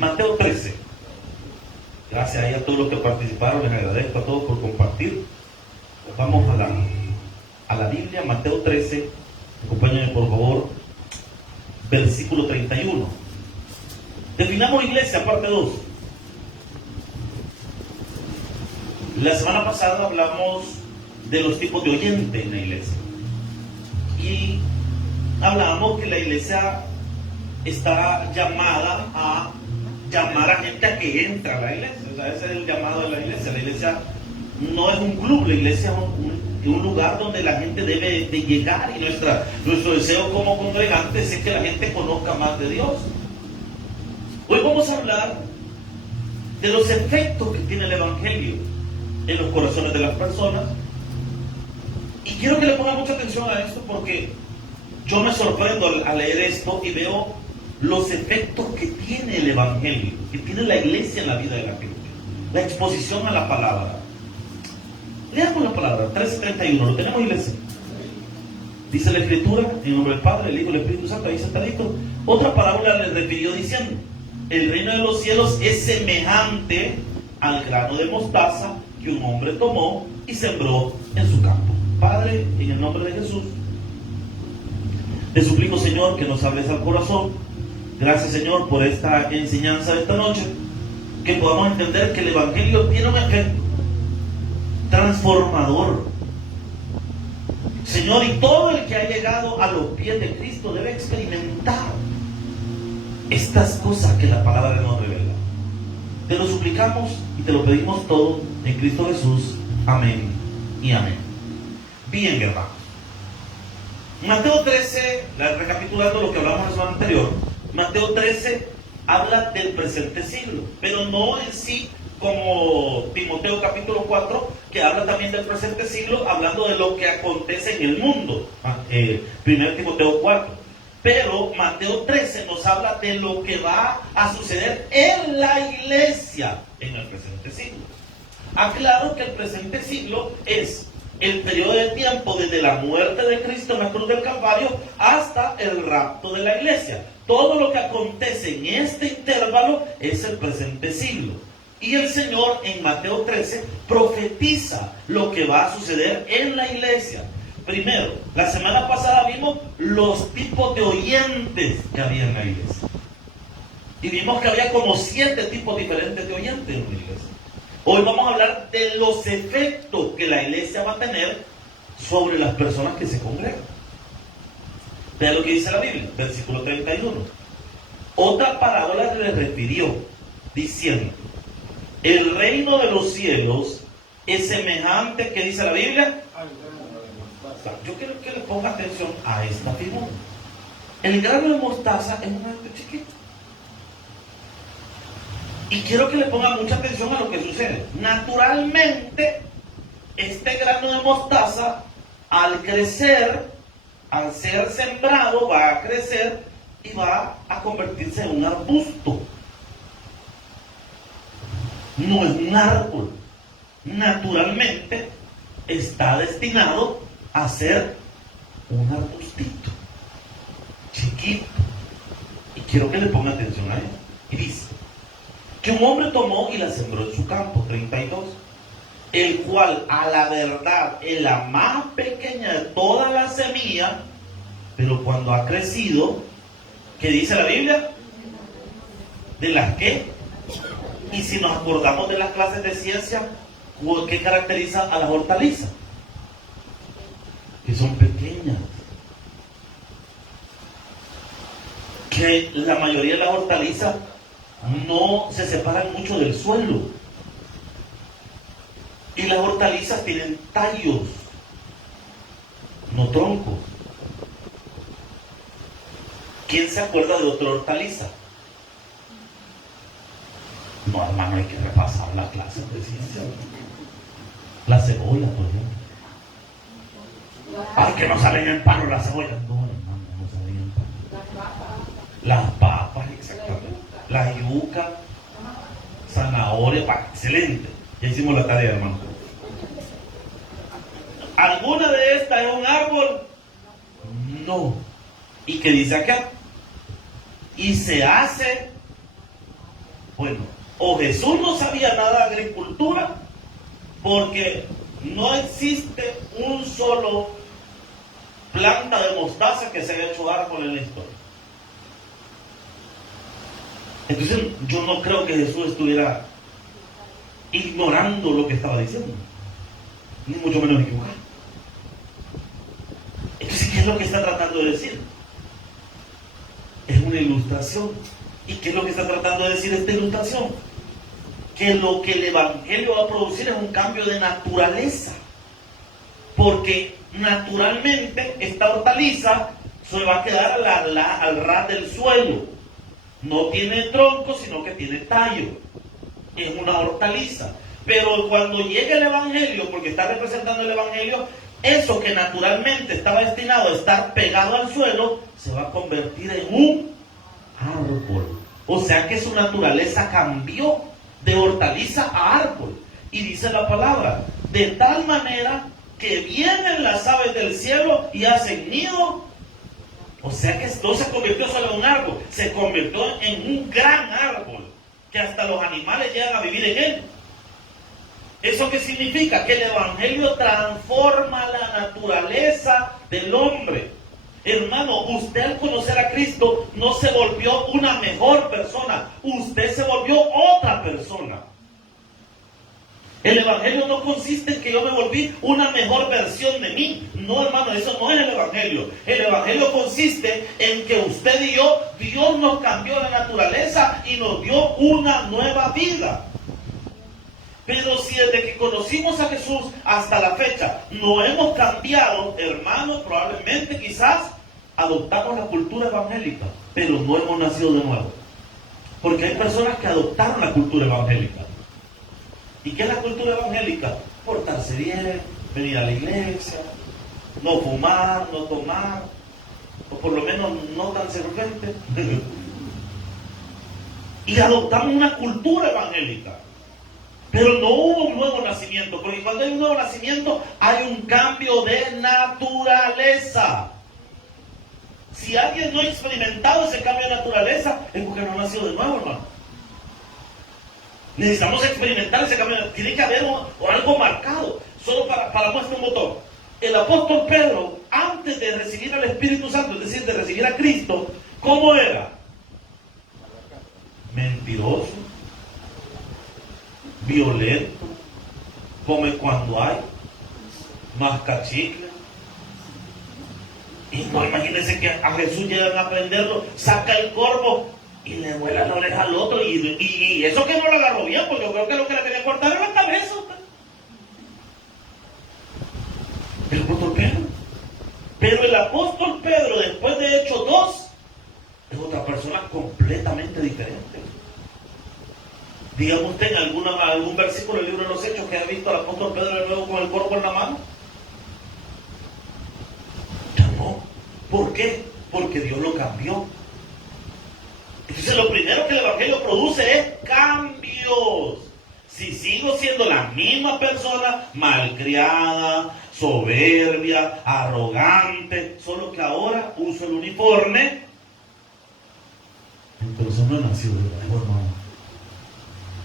Mateo 13. Gracias ahí a todos los que participaron, les agradezco a todos por compartir. Vamos a la Biblia, Mateo 13, acompáñenme por favor, versículo 31. Definamos iglesia, parte 2. La semana pasada hablamos de los tipos de oyente en la iglesia. Y hablábamos que la iglesia está llamada a llamar a gente a que entre a la iglesia. O sea, ese es el llamado de la iglesia. La iglesia no es un club, la iglesia es un lugar donde la gente debe de llegar, y nuestro deseo como congregantes es que la gente conozca más de Dios. Hoy vamos a hablar de los efectos que tiene el Evangelio en los corazones de las personas, y quiero que le pongan mucha atención a esto, porque yo me sorprendo al leer esto y veo los efectos que tiene el Evangelio, que tiene la iglesia en la vida de la gente, la exposición a la palabra. Leamos la palabra, 13:31, ¿lo tenemos, iglesia? Dice la Escritura, en nombre del Padre, el Hijo y el Espíritu Santo, ahí sentadito. Otra parábola le refirió diciendo: el reino de los cielos es semejante al grano de mostaza que un hombre tomó y sembró en su campo. Padre, en el nombre de Jesús, te suplico, Señor, que nos hables al corazón. Gracias, Señor, por esta enseñanza de esta noche, que podamos entender que el Evangelio tiene un efecto transformador, Señor, y todo el que ha llegado a los pies de Cristo debe experimentar estas cosas que la palabra nos revela. Te lo suplicamos y te lo pedimos todo en Cristo Jesús. Amén y amén. Bien, hermanos, Mateo 13, recapitulando lo que hablamos la semana anterior, Mateo 13 habla del presente siglo, pero no en sí como Timoteo capítulo 4, que habla también del presente siglo, hablando de lo que acontece en el mundo, 1 Timoteo 4. Pero Mateo 13 nos habla de lo que va a suceder en la iglesia en el presente siglo. Aclaro que el presente siglo es el periodo de tiempo desde la muerte de Cristo en la cruz del Calvario hasta el rapto de la iglesia. Todo lo que acontece en este intervalo es el presente siglo. Y el Señor en Mateo 13 profetiza lo que va a suceder en la iglesia. Primero, la semana pasada vimos los tipos de oyentes que había en la iglesia. Y vimos que había como 7 tipos diferentes de oyentes en la iglesia. Hoy vamos a hablar de los efectos que la iglesia va a tener sobre las personas que se congregan. Vean lo que dice la Biblia, versículo 31. Otra parábola le refirió, diciendo: el reino de los cielos es semejante, ¿qué dice la Biblia? Yo quiero que le ponga atención a esta figura. El grano de mostaza es un ente chiquito. Y quiero que le ponga mucha atención a lo que sucede. Naturalmente, este grano de mostaza, al crecer, al ser sembrado, va a crecer y va a convertirse en un arbusto. No es un árbol. Naturalmente está destinado a ser un arbustito chiquito. Y quiero que le ponga atención a él. Y dice que un hombre tomó y la sembró en su campo, 32, el cual a la verdad es la más pequeña de todas las semillas, pero cuando ha crecido, ¿qué dice la Biblia? ¿De las qué? Y si nos acordamos de las clases de ciencia, ¿qué caracteriza a las hortalizas? Que son pequeñas. Que la mayoría de las hortalizas no se separan mucho del suelo. Y las hortalizas tienen tallos, no troncos. ¿Quién se acuerda de otra hortaliza? No, hermano, hay que repasar las clases de ciencia. La cebolla, por ejemplo. Ay, que no salen en palo las cebollas. No, hermano, no salen en palo. Las papas, exactamente. La yuca, zanahoria, excelente. Ya hicimos la tarea, hermano. ¿Alguna de estas es un árbol? No. ¿Y qué dice acá? Y se hace Bueno, o Jesús no sabía nada de agricultura, porque no existe un solo planta de mostaza que se haya hecho árbol en la historia. Entonces yo no creo que Jesús estuviera ignorando lo que estaba diciendo, ni mucho menos equivocado. Entonces, ¿qué es lo que está tratando de decir? Es una ilustración. ¿Y qué es lo que está tratando de decir esta ilustración? Que lo que el Evangelio va a producir es un cambio de naturaleza. Porque naturalmente esta hortaliza se va a quedar al ras del suelo. No tiene tronco, sino que tiene tallo. Es una hortaliza. Pero cuando llegue el Evangelio, porque está representando el Evangelio, eso que naturalmente estaba destinado a estar pegado al suelo, se va a convertir en un árbol. O sea que su naturaleza cambió de hortaliza a árbol. Y dice la palabra, de tal manera que vienen las aves del cielo y hacen nido. O sea que no se convirtió solo en un árbol, se convirtió en un gran árbol, que hasta los animales llegan a vivir en él. ¿Eso qué significa? Que el Evangelio transforma la naturaleza del hombre. Hermano, usted al conocer a Cristo no se volvió una mejor persona, usted se volvió otra persona. El Evangelio no consiste en que yo me volví una mejor versión de mí. No, hermano, eso no es el Evangelio. El Evangelio consiste en que usted y yo, Dios nos cambió la naturaleza y nos dio una nueva vida. Pero si desde que conocimos a Jesús hasta la fecha no hemos cambiado, hermano, probablemente quizás adoptamos la cultura evangélica, pero no hemos nacido de nuevo. Porque hay personas que adoptaron la cultura evangélica. ¿Y qué es la cultura evangélica? Portarse bien, venir a la iglesia, no fumar, no tomar, o por lo menos no tan servente. Y adoptamos una cultura evangélica. Pero no hubo un nuevo nacimiento, porque cuando hay un nuevo nacimiento hay un cambio de naturaleza. Si alguien no ha experimentado ese cambio de naturaleza, es porque no ha nacido de nuevo, hermano. Necesitamos experimentar ese cambio. Tiene que haber algo marcado. Solo para muestra un botón. El apóstol Pedro, antes de recibir al Espíritu Santo, es decir, de recibir a Cristo, ¿cómo era? Mentiroso, violento, come cuando hay, masca chicle. Y no, imagínense que a Jesús llegan a aprenderlo, saca el corvo y le vuela la oreja al otro, y eso que no lo agarró bien, porque yo creo que lo que le quería cortar era la cabeza. El apóstol Pedro. Pero el apóstol Pedro, después de Hechos 2, es otra persona completamente diferente. Dígame usted en algún versículo del libro de los Hechos que ha visto al apóstol Pedro de nuevo con el corvo en la mano. Ya no. ¿Por qué? Porque Dios lo cambió. Entonces lo primero que el Evangelio produce es cambios. Si sigo siendo la misma persona, malcriada, soberbia, arrogante, solo que ahora uso el uniforme, pero eso no ha nacido de nuevo, hermano.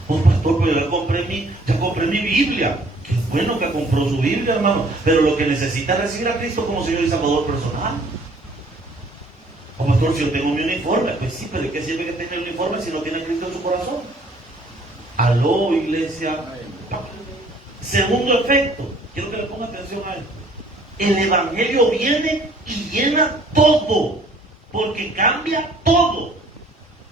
Oh, pastor, pero ya compré mi Biblia. Qué bueno que compró su Biblia, hermano. Pero lo que necesita es recibir a Cristo como Señor y Salvador personal. Oh, pastor, si yo tengo mi uniforme, pues sí, pero ¿qué sirve que tenga el uniforme si no tiene Cristo en su corazón? Aló, iglesia. Segundo efecto, quiero que le ponga atención a esto. El Evangelio viene y llena todo, porque cambia todo.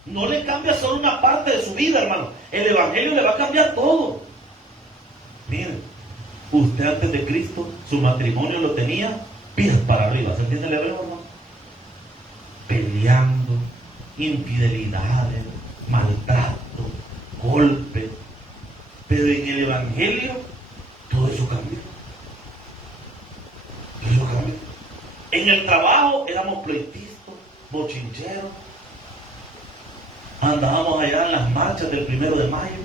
No le cambia solo una parte de su vida, hermano. El Evangelio le va a cambiar todo. Miren, usted antes de Cristo, su matrimonio lo tenía pies para arriba. ¿Se entiende el hebreo, hermano? Peleando, infidelidades, maltrato, golpe. Pero en el Evangelio, todo eso cambió. Todo eso cambió. En el trabajo éramos pleitistas, bochincheros. Andábamos allá en las marchas del 1 de mayo.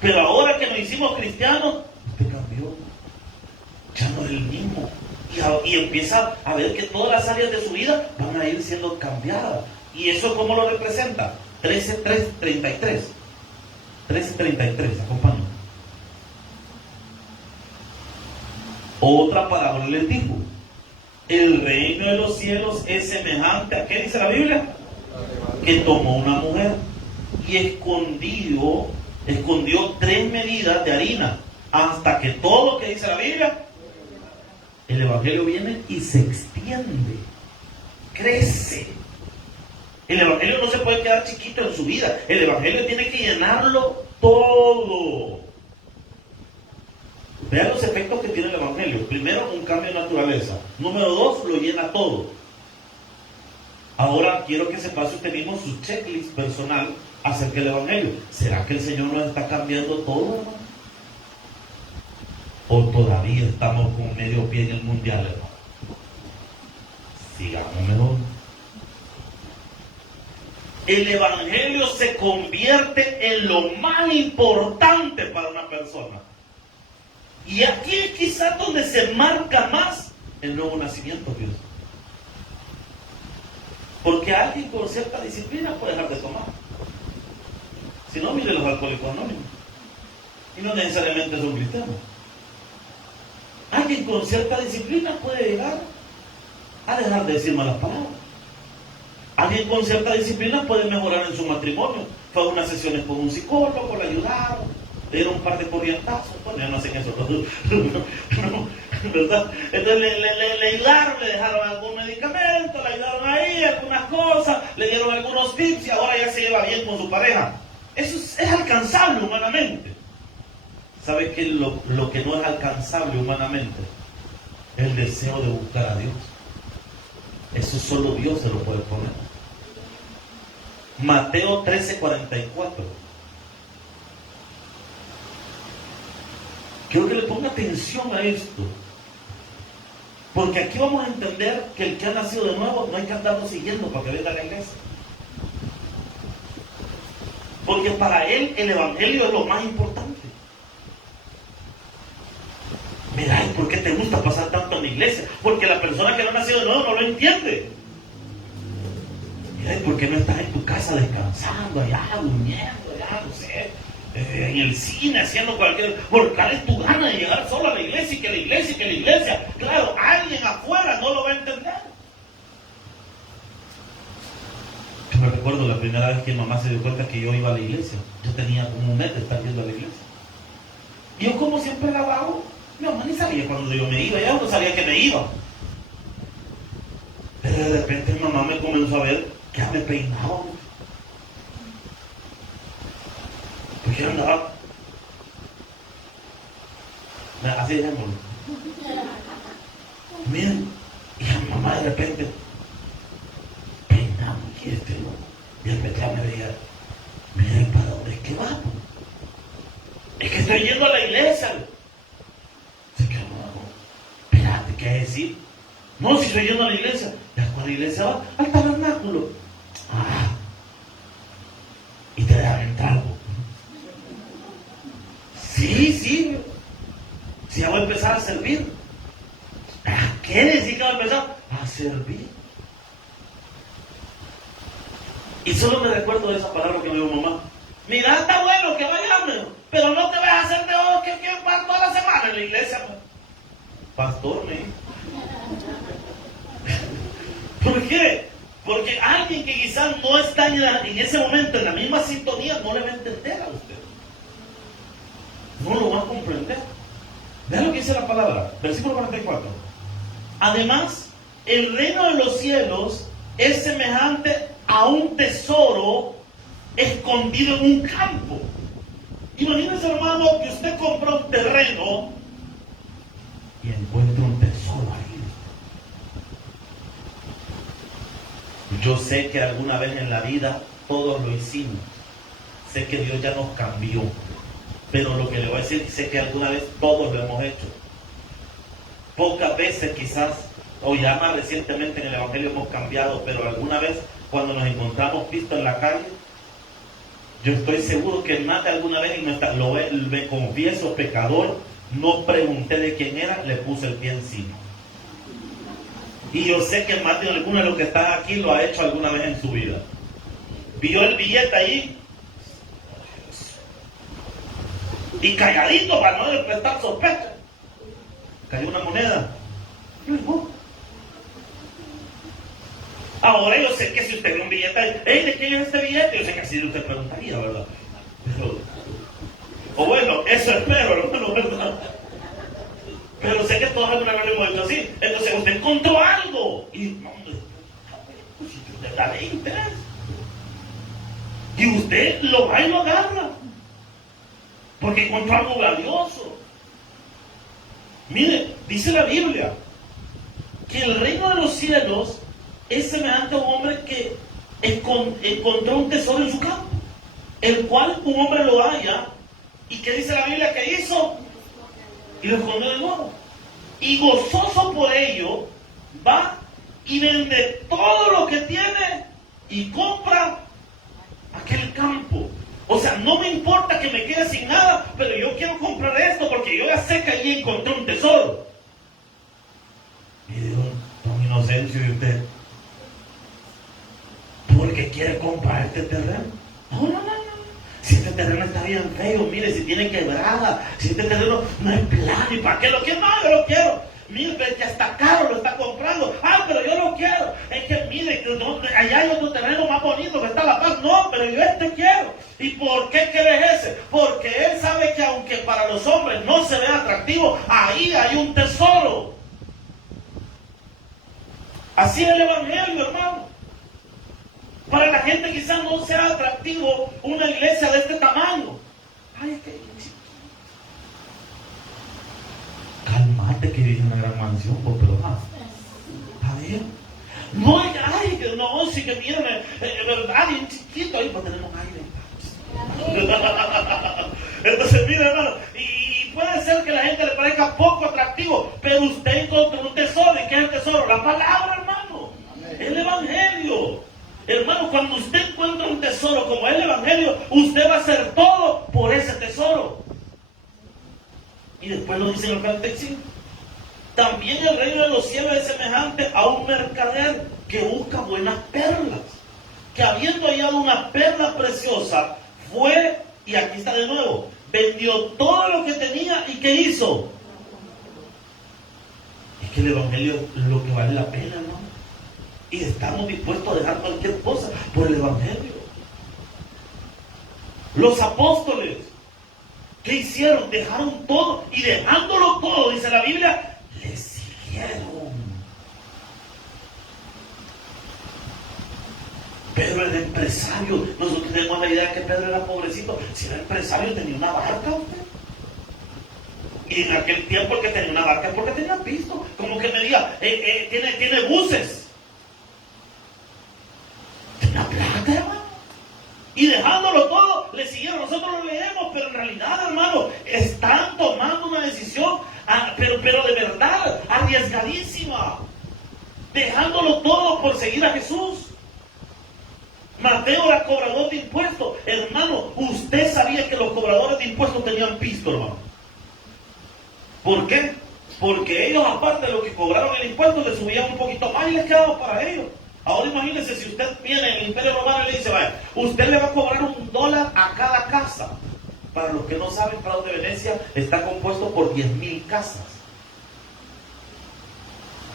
Pero ahora que nos hicimos cristianos, usted cambió. Ya no es el mismo. Y empieza a ver que todas las áreas de su vida van a ir siendo cambiadas. ¿Y eso cómo lo representa? 13:33. 13:33, acompáñame. Otra parábola les dijo: el reino de los cielos es semejante a, ¿qué dice la Biblia? Que tomó una mujer y escondió 3 medidas de harina hasta que todo lo que dice la Biblia, el evangelio viene y se extiende, crece. El evangelio no se puede quedar chiquito en su vida. El evangelio tiene que llenarlo todo. Vean los efectos que tiene el evangelio. Primero, un cambio de naturaleza. Número 2, lo llena todo. Ahora quiero que se pase usted mismo su checklist personal acerca del evangelio. ¿Será que el Señor nos está cambiando todo, hermano? ¿O todavía estamos con medio pie en el mundial, hermano? Sigamos mejor. El evangelio se convierte en lo más importante para una persona. Y aquí es quizás donde se marca más el nuevo nacimiento, Dios. Porque alguien con cierta disciplina puede dejar de tomar. Si no, mire los alcohólicos anónimos. Y no necesariamente son cristianos. Alguien con cierta disciplina puede llegar a dejar de decir malas palabras. Alguien con cierta disciplina puede mejorar en su matrimonio. Fue a unas sesiones con un psicólogo, le ayudaron, le dieron un par de corrientazos. Bueno, ya no hacen eso, no, ¿verdad? Entonces le ayudaron, le dejaron algún medicamento, le ayudaron ahí, algunas cosas, le dieron algunos tips y ahora ya se lleva bien con su pareja. Eso es alcanzable humanamente. ¿Sabe qué? Lo que no es alcanzable humanamente es el deseo de buscar a Dios. Eso solo Dios se lo puede poner. Mateo 13:44. Quiero que le ponga atención a esto. Porque aquí vamos a entender que el que ha nacido de nuevo no hay que andarlo siguiendo para que venga a la iglesia. Porque para él el evangelio es lo más importante. Mira, ¿y por qué te gusta pasar tanto en la iglesia? Porque la persona que no ha nacido de nuevo no lo entiende. Mira, ¿y por qué no estás en tu casa descansando, allá, durmiendo, allá, no sé, en el cine, haciendo cualquier... Porque es tu gana de llegar solo a la iglesia y que la iglesia y que la iglesia. Claro, alguien afuera no lo va a entender. Yo me recuerdo la primera vez que mi mamá se dio cuenta que yo iba a la iglesia. Yo tenía como un mes de estar yendo a la iglesia. Y yo, como siempre la hago, mi mamá ni sabía cuando yo me iba, ella no sabía que me iba. Pero de repente mi mamá me comenzó a ver que ya me peinaba. Porque yo andaba así, dejémoslo. Miren, y mi mamá de repente peinaba aquí y de repente ya me veía, miren, ¿para dónde es que vamos? Es que estoy yendo a la iglesia. Se quedó, espérate, ¿qué decir? No, si estoy yendo a la iglesia. ¿Y a cuál iglesia va? Al tabernáculo. Ah, y te dejan entrar. Sí, ya voy a empezar a servir. ¿A qué decir que voy a empezar? A servir. Y solo me recuerdo de esa palabra que me dijo mamá. Mira, está bueno que vayamos, pero no te vas a hacer de ojos que para toda la semana en la iglesia. Pastor, ¿me? ¿Por qué? Porque alguien que quizás no está en ese momento en la misma sintonía no le va a entender a usted. No lo va a comprender. Vean lo que dice la palabra, versículo 44. Además, el reino de los cielos es semejante a un tesoro escondido en un campo. Imagínense, hermano, que usted compra un terreno y encuentra un tesoro ahí. Yo sé que alguna vez en la vida todos lo hicimos. Sé que Dios ya nos cambió. Pero lo que le voy a decir, sé que alguna vez todos lo hemos hecho. Pocas veces quizás, o ya más recientemente en el Evangelio hemos cambiado, pero alguna vez cuando nos encontramos pistos en la calle, yo estoy seguro que más de alguna vez me confieso pecador, no pregunté de quién era, le puse el pie encima. Y yo sé que más de alguno de los que están aquí lo ha hecho alguna vez en su vida. Vio el billete ahí y calladito para no despertar sospecha. Cayó una moneda. Ahora yo sé que si usted ve un billete ahí, hey, ¿de quién es este billete? Yo sé que así usted preguntaría, ¿verdad? O bueno, eso espero, hermano, ¿verdad? Pero sé que todos alguna vez lo hemos hecho así. Entonces usted encontró algo y no, usted da 20. Y usted lo va y lo agarra porque encontró algo valioso. Mire, dice la Biblia que el reino de los cielos es semejante a un hombre que encontró un tesoro en su campo, el cual un hombre lo halla. ¿Y qué dice la Biblia que hizo? Y lo escondió de nuevo. Y gozoso por ello, va y vende todo lo que tiene y compra aquel campo. O sea, no me importa que me quede sin nada, pero yo quiero comprar esto porque yo ya sé que allí encontré un tesoro. Y don Inocencio, ¿y usted? ¿Porque quiere comprar este terreno? No. Si este terreno está bien feo, mire, si tiene quebrada, si este terreno no es plano, ¿y para qué lo quiero? No, yo lo quiero. Mire, pero que está caro, lo está comprando. Pero yo lo quiero. Es que mire, allá hay otro terreno más bonito que está La Paz. No, pero yo este quiero. ¿Y por qué quieres ese? Porque él sabe que aunque para los hombres no se vea atractivo, ahí hay un tesoro. Así es el evangelio, hermano. Para la gente quizás no sea atractivo una iglesia de este tamaño. Es que cálmate que vive en una gran mansión, pero está bien. No, no, sí que viene, verdad, bien chiquito, ahí pues tenemos aire. Entonces, mira, hermano, y puede ser que a la gente le parezca poco atractivo, pero usted encontró un tesoro. ¿Y qué es el tesoro? La palabra, hermano. El evangelio. Hermano, cuando usted encuentra un tesoro como el evangelio, usted va a hacer todo por ese tesoro. Y después lo dice en el catecismo. También el reino de los cielos es semejante a un mercader que busca buenas perlas. Que habiendo hallado una perla preciosa, fue, y aquí está de nuevo, vendió todo lo que tenía y ¿qué hizo? Es que el evangelio es lo que vale la pena, ¿no? Y estamos dispuestos a dejar cualquier cosa por el evangelio. Los apóstoles, ¿qué hicieron? Dejaron todo, y dejándolo todo, dice la Biblia, le siguieron. Pedro era empresario. Nosotros tenemos la idea que Pedro era pobrecito. Si era empresario, tenía una barca, usted. Y en aquel tiempo el que tenía una barca es porque tenía pisto. Como que me diga, tiene buses. Tenía plata, hermano. Y dejándolo todo, le siguieron. Nosotros lo leemos, pero en realidad, hermano, están tomando una decisión, pero de verdad, arriesgadísima. Dejándolo todo por seguir a Jesús. Mateo era cobrador de impuestos. Hermano, usted sabía que los cobradores de impuestos tenían pisto, hermano. ¿Por qué? Porque ellos, aparte de lo que cobraron el impuesto, le subían un poquito más y les quedaba para ellos. Ahora imagínense si usted viene en el Imperio Romano y le dice, vaya, usted le va a cobrar $1 a cada casa. Para los que no saben, Prado de Venecia está compuesto por 10,000 casas.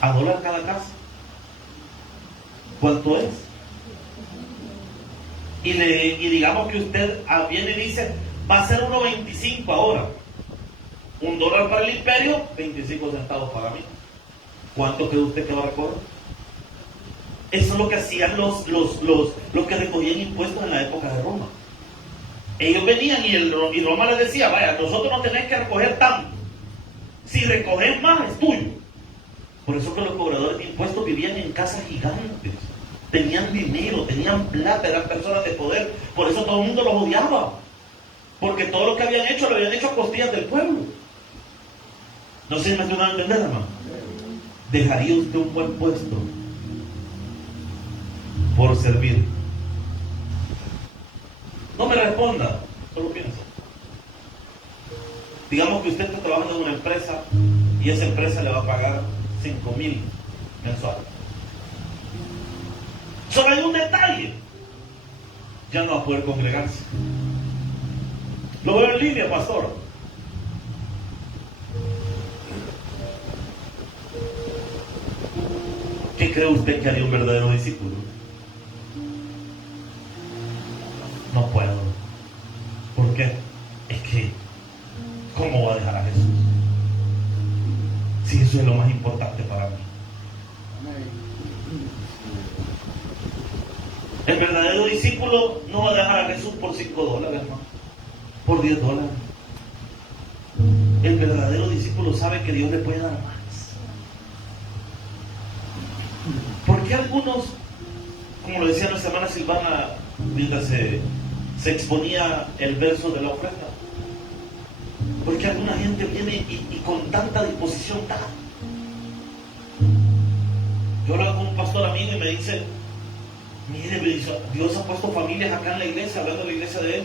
¿A $1 cada casa? ¿Cuánto es? Y digamos que usted viene y dice, va a ser 1.25 ahora. $1 para el imperio, 25 centavos para mí. ¿Cuánto cree usted que va a recobrar? Eso es lo que hacían los que recogían impuestos en la época de Roma. Ellos venían y Roma les decía, vaya, nosotros no tenemos que recoger tanto. Si recogen más, es tuyo. Por eso que los cobradores de impuestos vivían en casas gigantes. Tenían dinero, tenían plata, eran personas de poder. Por eso todo el mundo los odiaba. Porque todo lo que habían hecho, lo habían hecho a costillas del pueblo. No sé si me estoy dando a entender, hermano. ¿Dejaría usted un buen puesto por servir? No me responda, solo piensa. Digamos que usted está trabajando en una empresa y esa empresa le va a pagar 5,000 mensuales. Solo hay un detalle. ya no va a poder congregarse. Lo veo en línea, pastor. ¿Qué cree usted que haría un verdadero discípulo? No puedo. ¿Por qué? Es que, ¿cómo va a dejar a Jesús? Si eso es lo más importante para mí. El verdadero discípulo no va a dejar a Jesús por $5, hermano, por $10. El verdadero discípulo sabe que Dios le puede dar más. ¿Por qué algunos, como lo decía nuestra hermana Silvana mientras se exponía el verso de la ofrenda, por qué alguna gente viene y con tanta disposición da? Yo hablaba con un pastor amigo y me dice, mire, Dios ha puesto familias acá en la iglesia, hablando de la iglesia de él,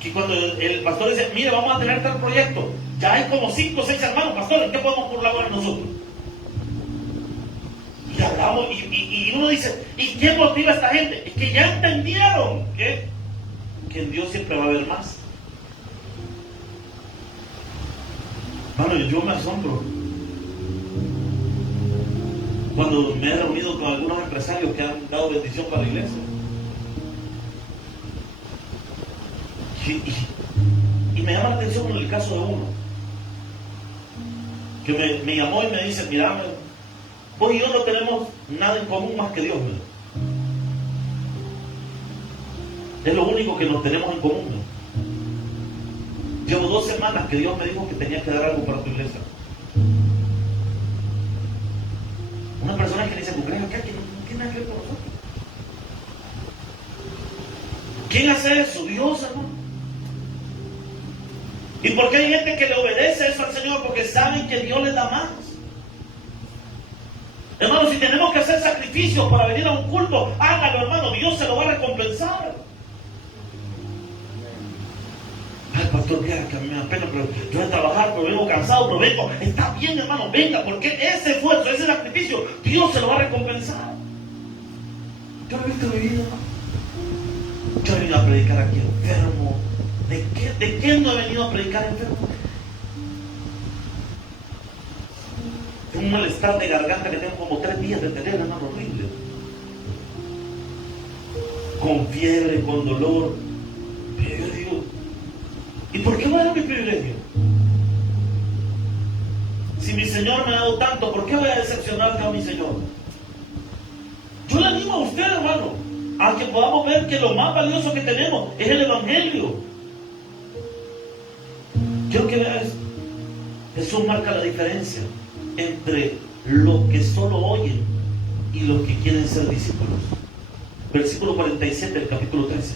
que cuando el pastor dice, mire, vamos a tener tal proyecto, ya hay como 5 o 6 hermanos, pastor, ¿en qué podemos colaborar nosotros? Y hablamos, y uno dice, ¿y qué motiva a esta gente? Es que ya entendieron que en Dios siempre va a haber más. Bueno, yo me asombro cuando me he reunido con algunos empresarios que han dado bendición para la iglesia. Y me llama la atención en el caso de uno, que me llamó y me dice, mira, vos y yo no tenemos nada en común más que Dios. Es lo único que nos tenemos en común. Llevo 2 semanas que Dios me dijo que tenía que dar algo para tu iglesia. Una persona que dice, cumpleaños acá, que no tiene nada que ver con nosotros. ¿Quién hace eso? Dios, hermano. ¿Y por qué hay gente que le obedece eso al Señor? Porque saben que Dios les da más. Hermano, si tenemos que hacer sacrificios para venir a un culto, hágalo, hermano, Dios se lo va a recompensar. Ay, pastor, mira, que a mí me da pena, pero yo voy a trabajar, pero vengo cansado, pero vengo. Está bien, hermano, venga, porque ese esfuerzo, ese sacrificio, Dios se lo va a recompensar. Yo lo he visto en mi vida, hermano. Yo he venido a predicar aquí enfermo. ¿De qué no he venido a predicar enfermo? Un malestar de garganta que tengo como 3 días de tener, hermano, horrible. Con fiebre, con dolor. Pero yo digo, ¿y por qué voy a dar mi privilegio? Si mi Señor me ha dado tanto, ¿por qué voy a decepcionar yo a mi Señor? Yo le animo a usted, hermano, a que podamos ver que lo más valioso que tenemos es el Evangelio. Quiero que veas, Jesús marca la diferencia entre los que solo oyen y los que quieren ser discípulos. Versículo 47 del capítulo 13.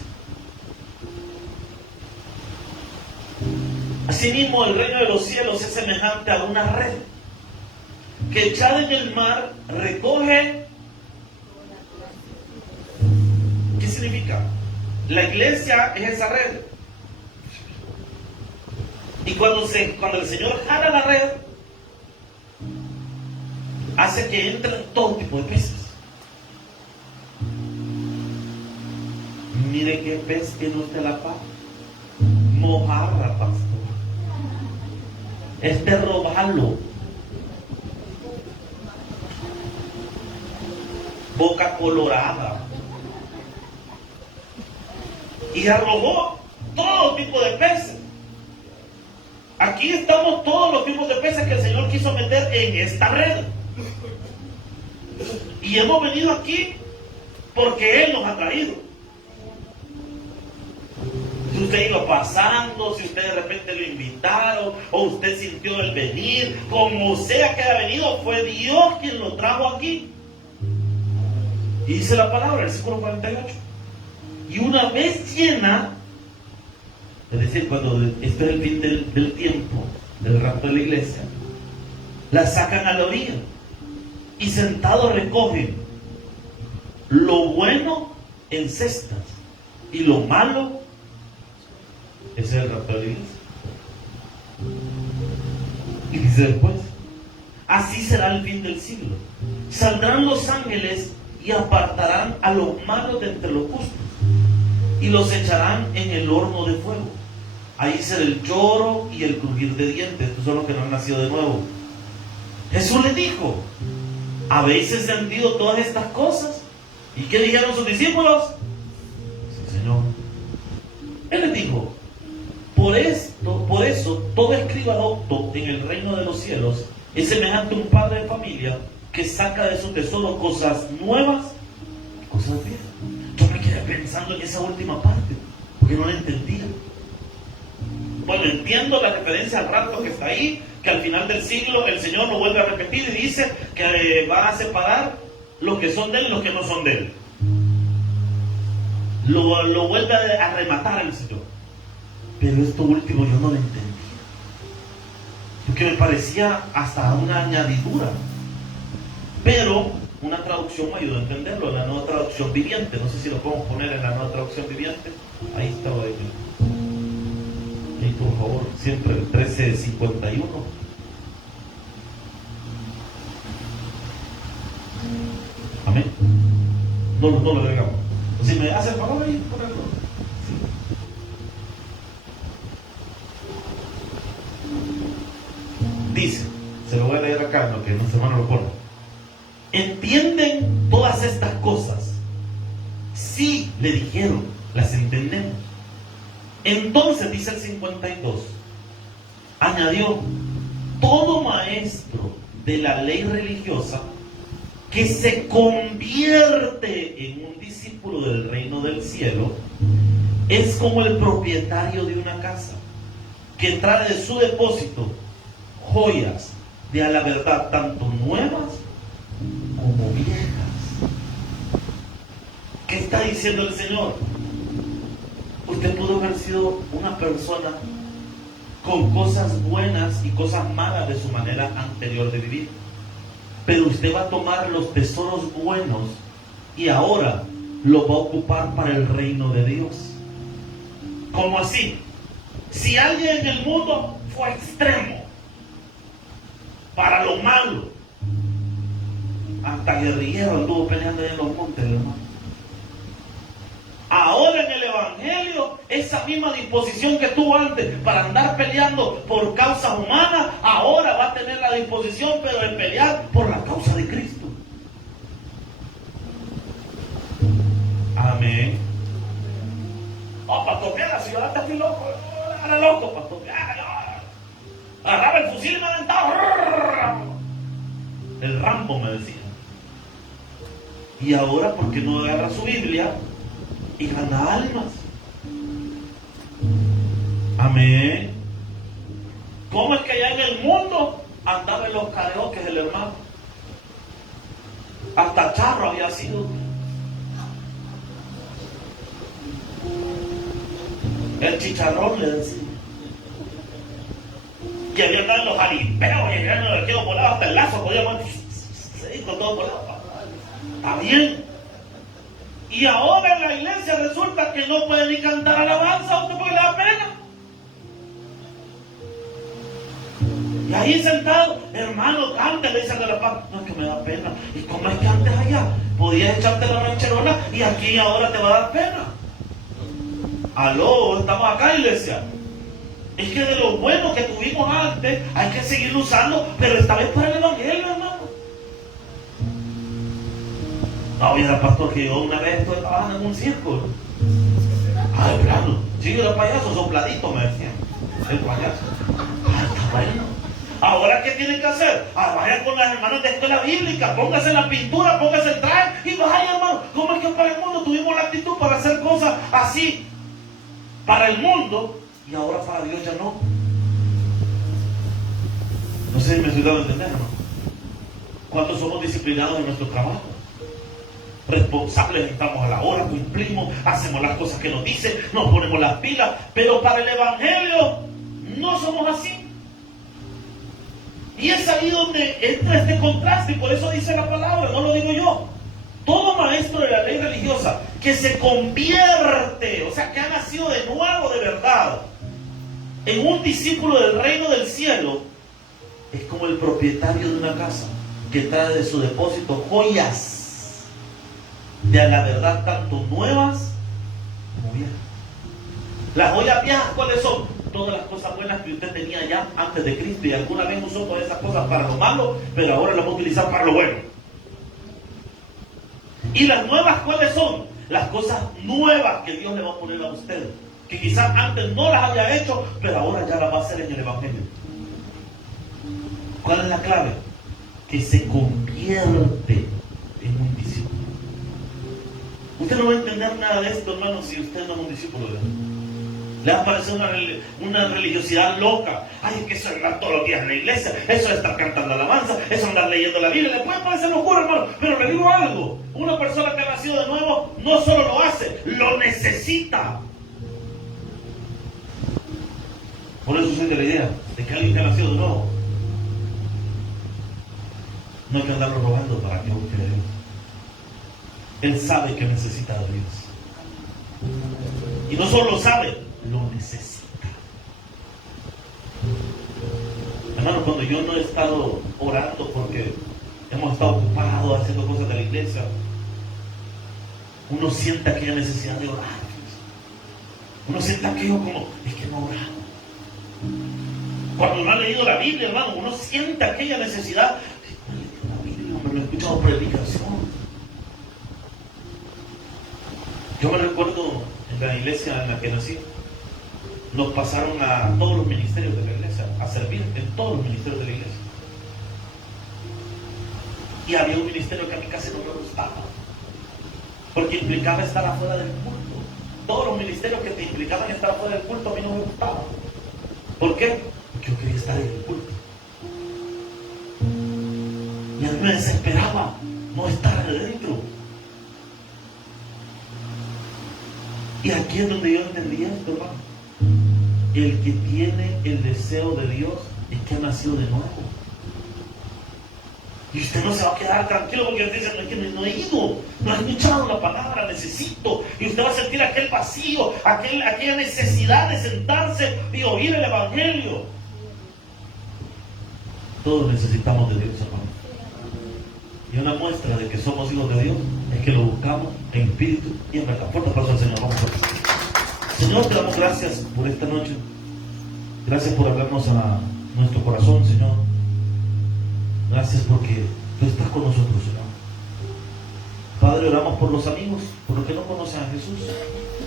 Asimismo, el reino de los cielos es semejante a una red que echada en el mar recoge. ¿Qué significa? La iglesia es esa red. Y cuando el Señor jala la red, hace que entren todo tipo de peces. Mire qué pez tiene usted la paz. Mojarra, pastor. Este robalo. Boca colorada. Y arrojó todo tipo de peces. Aquí estamos todos los tipos de peces que el Señor quiso meter en esta red. Y hemos venido aquí porque Él nos ha traído. Si usted iba pasando, si usted de repente lo invitaron, o usted sintió el venir, como sea que haya venido, fue Dios quien lo trajo aquí. Y dice la palabra, versículo 48. Y una vez llena, es decir, cuando esté el fin del tiempo, del rapto de la iglesia, la sacan a la orilla y sentados recogen lo bueno en cestas y lo malo. Ese es el rapto de la iglesia. Y dice después, así será el fin del siglo. Saldrán los ángeles y apartarán a los malos de entre los justos y los echarán en el horno de fuego. Ahí será el lloro y el crujir de dientes. Estos son los que no han nacido de nuevo. Jesús les dijo: ¿habéis entendido todas estas cosas? ¿Y qué dijeron sus discípulos? Sí, Señor. Él les dijo: por eso, todo escriba docto en el reino de los cielos es semejante a un padre de familia que saca de su tesoro cosas nuevas y cosas viejas. Yo me quedé pensando en esa última parte, porque no la entendía. Bueno, entiendo la referencia al rapto que está ahí, que al final del siglo el Señor lo vuelve a repetir y dice que va a separar los que son de Él y los que no son de Él. Lo vuelve a rematar el Señor. Pero esto último yo no lo entendí, porque me parecía hasta una añadidura. Pero una traducción me ayudó a entenderlo, la nueva traducción viviente. No sé si lo podemos poner en la nueva traducción viviente. Ahí está, ahí por favor, siempre el 1351. Amén. No lo agregamos. Si me hace el favor ahí, ponerlo. Dice, se lo voy a leer acá, lo que nuestro hermano lo pone. ¿Entienden todas estas cosas? Sí, le dijeron, las entendemos. Entonces, dice el 52, añadió: todo maestro de la ley religiosa que se convierte en un discípulo del reino del cielo es como el propietario de una casa que trae de su depósito joyas de a la verdad tanto nuevas como viejas. ¿Qué está diciendo el Señor? Usted pudo haber sido una persona con cosas buenas y cosas malas de su manera anterior de vivir, pero usted va a tomar los tesoros buenos y ahora los va a ocupar para el reino de Dios. ¿Cómo así? Si alguien en el mundo fue extremo para lo malo, hasta guerrillero anduvo peleando en los montes, hermano. Ahora en el Evangelio, esa misma disposición que tuvo antes para andar peleando por causas humanas, ahora va a tener la disposición, pero de pelear por la causa de Cristo. Amén. Oh, pastor, mira, la ciudad está aquí loco. Era loco, pastor. Agarraba el fusil y me aventaba. El Rambo me decía. Y ahora, ¿por qué no agarra su Biblia y gana almas? Amén. ¿Cómo es que allá en el mundo andaba en los karaoke el hermano? Hasta charro había sido. El chicharrón le decía. Que había andado en los jaripeos y había andado en el quedo volado hasta el lazo, podíamos seguir con todo volado. Está bien. Y ahora en la iglesia resulta que no puede ni cantar alabanza porque le da pena. Y ahí sentado, hermano, cante, le dicen de la paz. No, es que me da pena. ¿Y cómo es que antes allá podías echarte la rancherona y aquí ahora te va a dar pena? Aló, estamos acá, iglesia. Es que de lo bueno que tuvimos antes hay que seguirlo usando, pero esta vez para el evangelio, hermano. No, mira, pastor, que yo una vez estoy trabajando en un circo. Ay, claro, sí, era payaso, sopladito, me decían. El payaso. Ah, está bueno. Ahora, ¿qué tienen que hacer? Vayan con las hermanas de escuela bíblica, póngase la pintura, póngase el traje y vaya, hermano. ¿Cómo es que para el mundo tuvimos la actitud para hacer cosas así? Para el mundo, y ahora para Dios ya no. No sé si me estoy dando a entender, ¿no? ¿Cuántos somos disciplinados en nuestro trabajo? Responsables, estamos a la hora, cumplimos, hacemos las cosas que nos dicen, nos ponemos las pilas, pero para el evangelio no somos así. Y es ahí donde entra este contraste, y por eso dice la palabra, no lo digo yo. Todo maestro de la ley religiosa que se convierte, o sea, que ha nacido de nuevo de verdad, en un discípulo del reino del cielo, es como el propietario de una casa que trae de su depósito joyas de a la verdad tanto nuevas como viejas. Las joyas viejas, ¿cuáles son? Todas las cosas buenas que usted tenía ya antes de Cristo y alguna vez usó todas esas cosas para lo malo, pero ahora las va a utilizar para lo bueno. Y las nuevas, ¿cuáles son? Las cosas nuevas que Dios le va a poner a usted, que quizás antes no las había hecho, pero ahora ya las va a hacer en el Evangelio. ¿Cuál es la clave? Que se convierte en un discípulo. Usted no va a entender nada de esto, hermano, si usted no es un discípulo de Dios. Le va a parecer una religiosidad loca. Ay, es que eso es andar todos los días en la iglesia, eso es estar cantando alabanza, eso es andar leyendo la Biblia. Le puede parecer locura, hermano, pero le digo algo. Una persona que ha nacido de nuevo no solo lo hace, lo necesita. Por eso soy de la idea de que alguien que ha nacido de nuevo no hay que andarlo rogando para que busque a Dios. Él sabe que necesita a Dios. Y no solo lo sabe, lo necesita. Hermano, cuando yo no he estado orando porque hemos estado ocupados haciendo cosas de la iglesia, uno siente aquella necesidad de orar. Uno siente aquello como, es que no he orado. Cuando uno ha leído la Biblia, hermano, uno siente aquella necesidad. No he escuchado predicación. Yo me recuerdo en la iglesia en la que nací, nos pasaron a todos los ministerios de la iglesia, a servir en todos los ministerios de la iglesia. Y había un ministerio que a mí casi no me gustaba, porque implicaba estar afuera del culto. Todos los ministerios que te implicaban estar afuera del culto a mí no me gustaban. ¿Por qué? Porque yo quería estar en el culto. Y a mí me desesperaba no estar adentro. Y aquí es donde yo entendí esto, hermano. El que tiene el deseo de Dios es que ha nacido de nuevo. Y usted no se va a quedar tranquilo porque usted dice, no, es que no he ido, no he escuchado la palabra, necesito. Y usted va a sentir aquel vacío, aquella necesidad de sentarse y oír el Evangelio. Todos necesitamos de Dios, hermano. Y una muestra de que somos hijos de Dios es que lo buscamos en espíritu y en verdad. Fuerte aplauso al Señor. Vamos a ver. Señor, te damos gracias por esta noche. Gracias por hablarnos a nuestro corazón, Señor. Gracias porque tú estás con nosotros, Señor. Padre, oramos por los amigos, por los que no conocen a Jesús.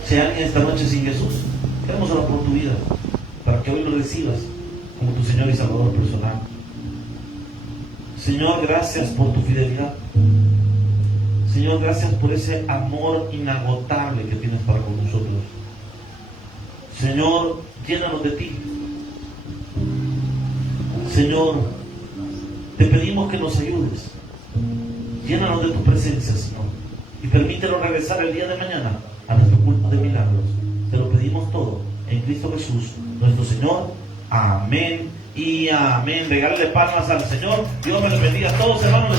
Si hay alguien esta noche sin Jesús, queremos orar por tu vida, para que hoy lo recibas como tu Señor y Salvador personal. Señor, gracias por tu fidelidad. Señor, gracias por ese amor inagotable que tienes para con nosotros. Señor, llénanos de ti. Señor, te pedimos que nos ayudes. Llénanos de tu presencia, Señor. Y permítenos regresar el día de mañana a nuestro culto de milagros. Te lo pedimos todo en Cristo Jesús, nuestro Señor. Amén y amén. Regálale palmas al Señor. Dios me lo bendiga a todos, hermanos.